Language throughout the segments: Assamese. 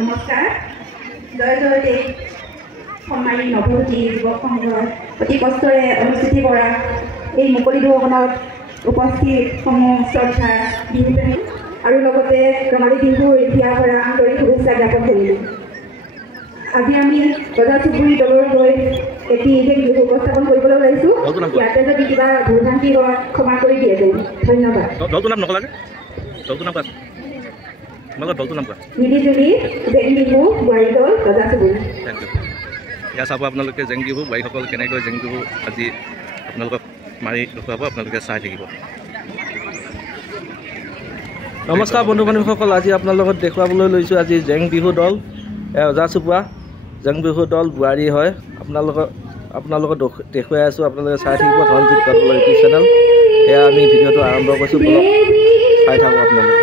নমস্কাৰ। জয় জয়দেৱ সম্মানী নৱজ্যোতি যুৱক সংঘৰ অতি কষ্টৰে অনুষ্ঠিত কৰা এই মুকলি বিহুখনত উপস্থিত সমূহ শ্ৰদ্ধা বিহুপ্ৰেমী আৰু লগতে ৰঙালী বিহুৰ এতিয়া পৰা আন্তৰিক শুভেচ্ছা জ্ঞাপন কৰিলোঁ। আজি আমি বজাৰ চুবুৰী দলৰ গৈ এটি বিহু উপস্থাপন কৰিবলৈ ওলাইছোঁ। ইয়াতে যদি কিবা ভুলভ্ৰান্তি হয় ক্ষমা কৰি দিয়ে যেন। ধন্যবাদ। মিলিজুলি জেং বিহু বোৱাৰী দল বজাৰ চুবুৰী। এয়া চাব আপোনালোকে জেং বিহু বোৱাৰীসকল কেনেকৈ জেং বিহু আজি আপোনালোকক মাৰি দেখুৱাব, আপোনালোকে চাই থাকিব। নমস্কাৰ বন্ধু বান্ধৱীসকল, আজি আপোনাৰ লগত দেখুৱাবলৈ লৈছোঁ আজি জেং বিহু দল ৰজা চুপুৱা জেং বিহু দল বোৱাৰী হয়। আপোনালোকক দেখুৱাই আছোঁ, আপোনালোকে চাই থাকিব ধনজিৎ গদবলৰ ইউটিউব চেনেল। এয়া আমি ভিডিঅ'টো আৰম্ভ কৰিছোঁ, বলক চাই থাকোঁ আপোনালোকে।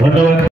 ধন্যবাদ।